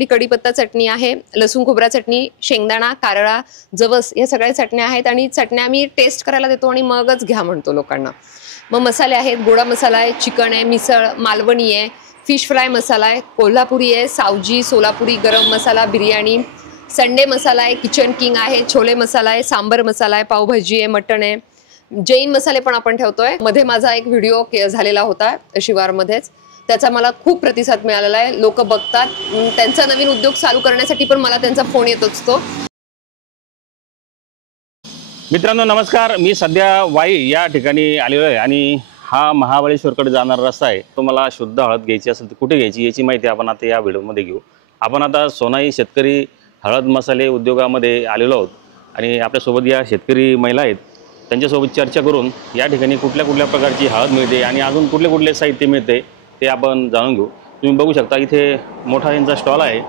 आपली कढीपत्ता चटणी आहे, लसूण खोबरा चटणी, शेंगदाणा, कारळा, जवस या सगळ्या चटण्या आहेत आणि चटण्या आम्ही टेस्ट करायला देतो आणि मगच घ्या म्हणतो लोकांना। मग मसाले आहेत, गोडा मसाला आहे, चिकन आहे, मिसळ, मालवणी आहे, फिश फ्राय मसाला आहे, कोल्हापुरी आहे, सावजी, सोलापुरी गरम मसाला, बिर्याणी, संडे मसाला आहे, किचन किंग आहे, छोले मसाला आहे, सांबर मसाला आहे, पावभाजी आहे, मटण आहे, जैन मसाले पण आपण ठेवतोय। मध्ये माझा एक व्हिडिओ झालेला होता शिवारमध्येच, त्याचा मला खूप प्रतिसाद मिळालेला आहे। लोक बघतात, त्यांचा नवीन उद्योग चालू करण्यासाठी पण मला त्यांचा फोन येत असतो। मित्रांनो नमस्कार, मी सध्या वाई या ठिकाणी आलेलो आहे आणि हा महाबळेश्वरकडे जाणारा रस्ता आहे। तुम्हाला शुद्ध हळद घ्यायची असेल तर कुठे घ्यायची याची माहिती आपण आता या व्हिडिओमध्ये घेऊ। आपण आता सोनाई शेतकरी हळद मसाले उद्योगामध्ये आलेलो आहोत आणि आपल्यासोबत या शेतकरी महिला आहेत, त्यांच्यासोबत चर्चा करून या ठिकाणी कुठल्या कुठल्या प्रकारची हळद मिळते आणि अजून कुठले कुठले साहित्य मिळते ते आपण जाणून घेऊ। तुम्ही बघू शकता इथे मोठा यांचा स्टॉल आहे,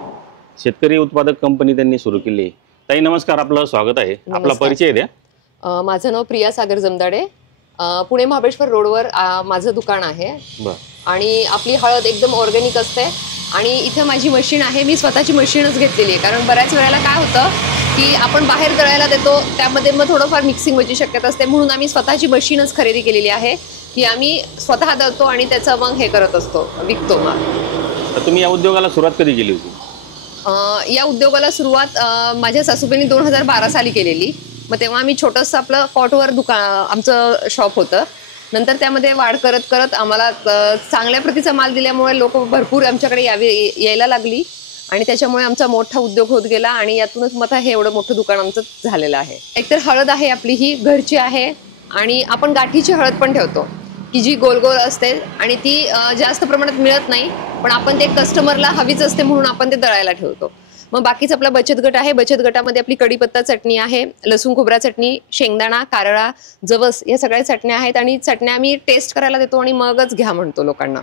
शेतकरी उत्पादक कंपनी त्यांनी सुरू केली। ताई नमस्कार, आपलं स्वागत आहे, आपला परिचय द्या। माझं नाव प्रिया सागर जमदाडे, पुणे महाबळेश्वर रोडवर माझं दुकान आहे आणि आपली हळद एकदम ऑर्गॅनिक असते आणि इथे माझी मशीन आहे, मी स्वतःची मशीनच घेतलेली आहे। कारण बऱ्याच वेळेला काय होतं की आपण बाहेर दळायला देतो, त्यामध्ये मग थोडंफार मिक्सिंग व्हायची शक्यता असते, म्हणून आम्ही स्वतःची मशीनच खरेदी केलेली आहे की आम्ही स्वतः दळतो आणि त्याचं मग हे करत असतो, विकतो। मग तुम्ही या उद्योगाला सुरुवात कधी केली होती? या उद्योगाला सुरुवात माझ्या सासूबाईंनी 2012 साली केलेली। मग तेव्हा आम्ही छोटंसं आपलं कॉटवर दुकान आमचं शॉप होतं, नंतर त्यामध्ये वाढ करत करत आम्हाला चांगल्या प्रतीचा माल दिल्यामुळे लोक भरपूर आमच्याकडे यायला लागली आणि त्याच्यामुळे आमचा मोठा उद्योग होत गेला आणि यातूनच मग हे एवढं मोठं दुकान आमचं झालेलं आहे। एकतर हळद आहे आपली ही घरची आहे आणि आपण गाठीची हळद पण ठेवतो की जी गोल गोल असते आणि ती जास्त प्रमाणात मिळत नाही, पण आपण ते कस्टमरला हवीच असते म्हणून आपण ते दळायला ठेवतो। मग बाकीच आपला बचत गट आहे, बचत गटामध्ये आपली कढीपत्ता चटणी आहे, लसूण खोबरा चटणी, शेंगदाणा, कारळा, जवस या सगळ्या चटण्या आहेत आणि चटण्या आम्ही टेस्ट करायला देतो आणि मगच घ्या म्हणतो लोकांना।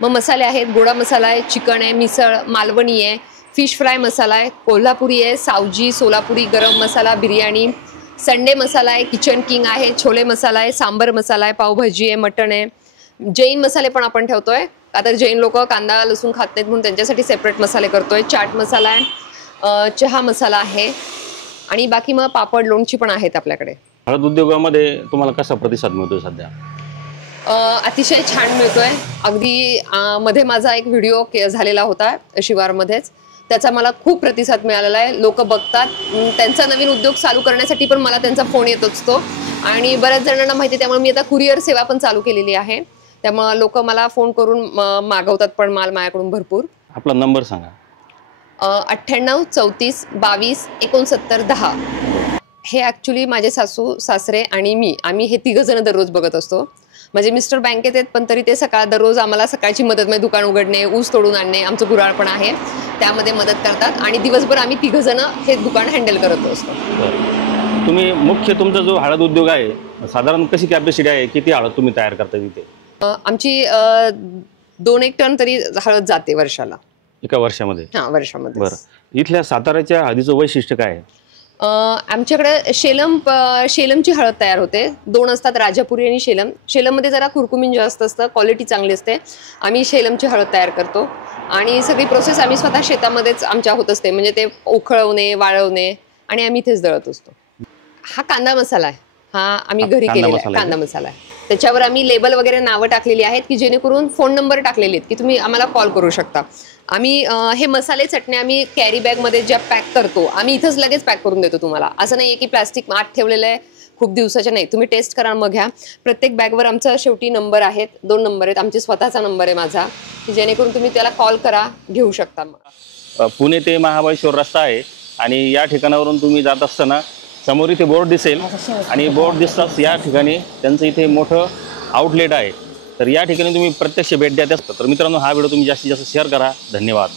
मग मसाले आहेत, गोडा मसाला आहे, चिकन आहे, मिसळ, मालवणी आहे, फिश फ्राय मसाला आहे, कोल्हापुरी आहे, सावजी, सोलापुरी गरम मसाला, बिर्याणी, संडे मसाला आहे, किचन किंग आहे, छोले मसाला आहे, सांबर मसाला आहे, पावभाजी आहे, मटण आहे, जैन मसाले पण आपण ठेवतोय। आता जैन लोक कांदा लसूण खात नाहीत म्हणून त्यांच्यासाठी सेपरेट मसाले करतोय। चाट मसाला आहे, चहा मसाला आहे आणि बाकी मग पापड लोणची पण आहेत आपल्याकडे। हळद उद्योगामध्ये तुम्हाला कसा प्रतिसाद मिळतोय सध्या? अतिशय छान मिळतोय। अगदी मध्ये माझा एक व्हिडिओ झालेला होता शिवारमध्येच, त्याचा मला खूप प्रतिसाद मिळालेला आहे। लोक बघतात, त्यांचा नवीन उद्योग चालू करण्यासाठी पण मला त्यांचा फोन येत असतो आणि बऱ्याच जणांना माहिती, त्यामुळे मी आता कुरिअर सेवा पण चालू केलेली आहे, त्यामुळे लोक मला फोन करून मागवतात पण माल माझ्याकडून भरपूर। आपला नंबर सांगा। 98 34 22 69 10। हे ॲक्च्युली माझे सासू सासरे आणि मी, आम्ही हे तिघं जण दररोज बघत असतो। माझे मिस्टर बँकेत आहेत पण तरी ते दररोज आम्हाला सकाळची मदत, म्हणजे दुकान उघडणे, ऊस तोडून आणणे, आमचं गुऱ्हाळ पण आहे त्यामध्ये मदत करतात आणि दिवसभर आम्ही तिघं जण हे दुकान हँडल करत असतो। तुम्ही मुख्य तुमचा जो हळद उद्योग आहे, साधारण कशी कॅपॅसिटी आहे, किती हळद तुम्ही तयार करता तिथे? आमची 2-1 टन तरी हळद जाते वर्षाला। एका वर्षामध्ये? हा, वर्षामध्ये। बरं, इथल्या साताऱ्याच्या हळदीचं वैशिष्ट्य काय आहे? आमच्याकडे शेलमची हळद तयार होते, 2 असतात, राजापुरी आणि शेलम। शेलममध्ये जरा कुरकुमीन जास्त असतं, क्वालिटी चांगली असते। आम्ही शेलमची हळद तयार करतो आणि सगळी प्रोसेस आम्ही स्वतः शेतामध्येच आमच्या होत असते, म्हणजे ते उखळवणे, वाळवणे आणि आम्ही इथेच दळत असतो। हा कांदा मसाला आहे, हा आम्ही घरी केलेला कांदा मसाला आहे। त्याच्यावर आम्ही लेबल वगैरे नावं टाकलेली आहेत की जेणेकरून फोन नंबर टाकलेले आहेत की तुम्ही आम्हाला कॉल करू शकता। आम्ही हे मसाले चटण्या आम्ही कॅरी बॅगमध्ये ज्या पॅक करतो, आम्ही इथंच लगेच पॅक करून देतो तुम्हाला। असं नाही आहे की प्लास्टिक आत ठेवलेलं आहे खूप दिवसाच्या, नाही, तुम्ही टेस्ट करा मग घ्या। प्रत्येक बॅगवर आमचा शेवटी नंबर आहेत, 2 नंबर आहेत, आमचे स्वतःचा नंबर आहे माझा, की जेणेकरून तुम्ही त्याला कॉल करा, घेऊ शकता। मग पुणे ते महाबळेश्वर रस्ता आहे आणि या ठिकाणावरून तुम्ही जात असताना समोर इथे बोर्ड दिसेल आणि बोर्ड दिसताच या ठिकाणी त्यांचं इथे मोठं आउटलेट आहे, तर या ठिकाणी तुम्ही प्रत्यक्ष भेट द्या। तर मित्रांनो, हा व्हिडिओ तुम्ही जास्तीत जास्त शेअर करा। धन्यवाद।